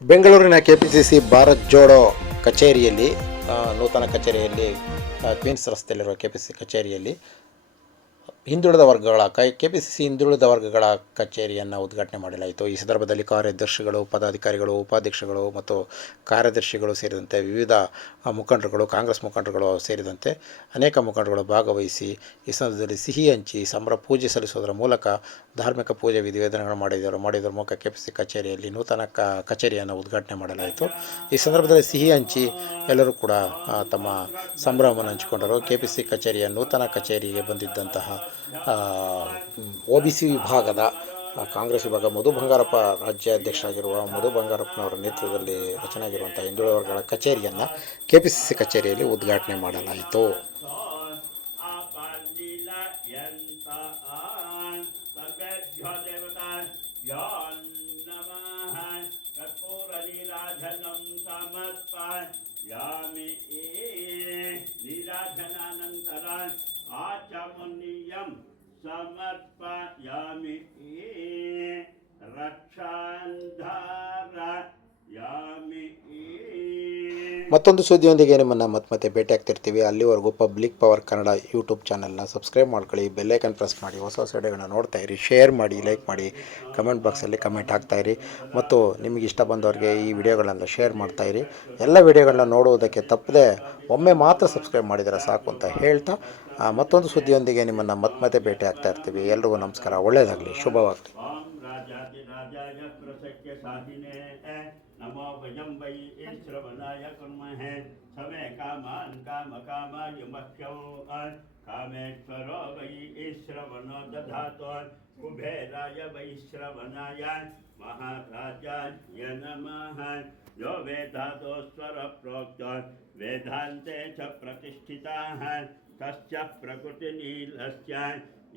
ಬೆಂಗಳೂರಿನ K P C C Bharat Jodo ಕಚೇರಿಯಲ್ಲಿ ನೂತನ ಕಚೇರಿಯಲ್ಲಿ ಕ್ವೀನ್ಸ್ ರಸ್ತೆಯಲ್ಲಿರುವ ಕೆ ಪಿ ಸಿ ಕಚೇರಿಯಲ್ಲಿ ಹಿಂದುಳಿದ ವರ್ಗಗಳ ಕೈ ಕೆ ಪಿ ಸಿ ಸಿ ಹಿಂದುಳಿದ ವರ್ಗಗಳ ಕಚೇರಿಯನ್ನು ಉದ್ಘಾಟನೆ ಮಾಡಲಾಯಿತು. ಈ ಸಂದರ್ಭದಲ್ಲಿ ಕಾರ್ಯದರ್ಶಿಗಳು, ಪದಾಧಿಕಾರಿಗಳು, ಉಪಾಧ್ಯಕ್ಷಗಳು ಮತ್ತು ಕಾರ್ಯದರ್ಶಿಗಳು ಸೇರಿದಂತೆ ವಿವಿಧ ಮುಖಂಡರುಗಳು, ಕಾಂಗ್ರೆಸ್ ಮುಖಂಡರುಗಳು ಸೇರಿದಂತೆ ಅನೇಕ ಮುಖಂಡರುಗಳು ಭಾಗವಹಿಸಿ ಈ ಸಂದರ್ಭದಲ್ಲಿ ಸಿಹಿ ಹಂಚಿ, ಸಂಭ್ರ ಪೂಜೆ ಸಲ್ಲಿಸುವುದರ ಮೂಲಕ ಧಾರ್ಮಿಕ ಪೂಜೆ ವಿಧಿವೇದನೆಗಳು ಮಾಡಿದರು ಮಾಡಿದರ. ಮೂಲಕ ಕೆ ಪಿ ಸಿ ಕಚೇರಿಯಲ್ಲಿ ನೂತನ ಕಚೇರಿಯನ್ನು ಉದ್ಘಾಟನೆ ಮಾಡಲಾಯಿತು. ಈ ಸಂದರ್ಭದಲ್ಲಿ ಸಿಹಿ ಹಂಚಿ ಎಲ್ಲರೂ ಕೂಡ ತಮ್ಮ ಸಂಭ್ರಮವನ್ನು ಹಂಚಿಕೊಂಡರು. ಕೆ ಪಿ ಸಿ ಕಚೇರಿಯ ನೂತನ ಕಚೇರಿಗೆ ಬಂದಿದ್ದಂತಹ ಒ ಬಿ ಸಿ ವಿಭಾಗದ ಕಾಂಗ್ರೆಸ್ ವಿಭಾಗ ಮಧು ಬಂಗಾರಪ್ಪ ರಾಜ್ಯಾಧ್ಯಕ್ಷರಾಗಿರುವ ಮಧು ಬಂಗಾರಪ್ಪನವರ ನೇತೃತ್ವದಲ್ಲಿ ರಚನೆಯಾಗಿರುವಂಥ ಹಿಂದುಳಿದ ವರ್ಗಗಳ ಕಚೇರಿಯನ್ನು ಕೆ ಪಿ ಸಿ ಸಿ ಕಚೇರಿಯಲ್ಲಿ ಉದ್ಘಾಟನೆ ಮಾಡಲಾಯಿತು आचमनीयं समर्पयामि। रक्ष ಮತ್ತೊಂದು ಸುದ್ದಿಯೊಂದಿಗೆ ನಿಮ್ಮನ್ನು ಮತ್ತೆ ಮತ್ತೆ ಭೇಟಿ ಆಗ್ತಿರ್ತೀವಿ ಅಲ್ಲಿವರೆಗೂ ಪಬ್ಲಿಕ್ ಪವರ್ ಕನ್ನಡ ಯೂಟ್ಯೂಬ್ ಚಾನಲ್ನ ಸಬ್ಸ್ಕ್ರೈಬ್ ಮಾಡ್ಕೊಳ್ಳಿ. ಬೆಲ್ಲೈಕನ್ ಪ್ರೆಸ್ ಮಾಡಿ. ಹೊಸ ಹೊಸ ವಿಡಿಯೋಗಳನ್ನ ನೋಡ್ತಾ ಇರಿ. ಶೇರ್ ಮಾಡಿ, ಲೈಕ್ ಮಾಡಿ, ಕಮೆಂಟ್ ಬಾಕ್ಸಲ್ಲಿ ಕಮೆಂಟ್ ಇರಿ. ಮತ್ತು ನಿಮಗೆ ಇಷ್ಟ ಬಂದವರಿಗೆ ಈ ವಿಡಿಯೋಗಳನ್ನು ಶೇರ್ ಮಾಡ್ತಾ ಇರಿ. ಎಲ್ಲ ವಿಡಿಯೋಗಳನ್ನ ನೋಡುವುದಕ್ಕೆ ತಪ್ಪದೆ ಒಮ್ಮೆ ಮಾತ್ರ ಸಬ್ಸ್ಕ್ರೈಬ್ ಮಾಡಿದರೆ ಸಾಕು ಅಂತ ಹೇಳ್ತಾ ಮತ್ತೊಂದು ಸುದ್ದಿಯೊಂದಿಗೆ ನಿಮ್ಮನ್ನು ಮತ್ತೆ ಮತ್ತೆ ಭೇಟಿ ಆಗ್ತಾ ಇರ್ತೀವಿ. ಎಲ್ರಿಗೂ ನಮಸ್ಕಾರ. ಒಳ್ಳೆಯದಾಗಲಿ ಶುಭವಾಗಲಿ. ॐ राजाधिराजाय प्रसख्य साधिने नमो वयं वै श्रवणाय कुर्महे। समे कामान् कामकामाय मह्यौ कामेश्वरो वै श्रवणो दधातो कुबेराय वै श्रवणाय महाराजाय नमः यो वेदादोस्वरप्रोक्तो वेदान्ते च प्रतिष्ठिताः तस्य प्रकृतिनीलस्य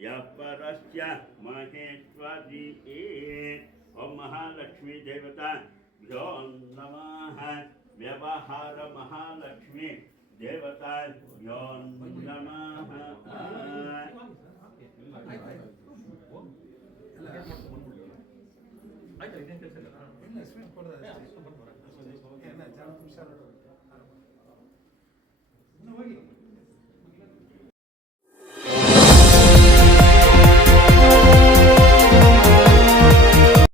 यः परस्य महेश्वरी ओम महालक्ष्मी देवता भ्यो नम व्यवहार महालक्ष्मी देवता भ्यो नम ಆಯ್ತು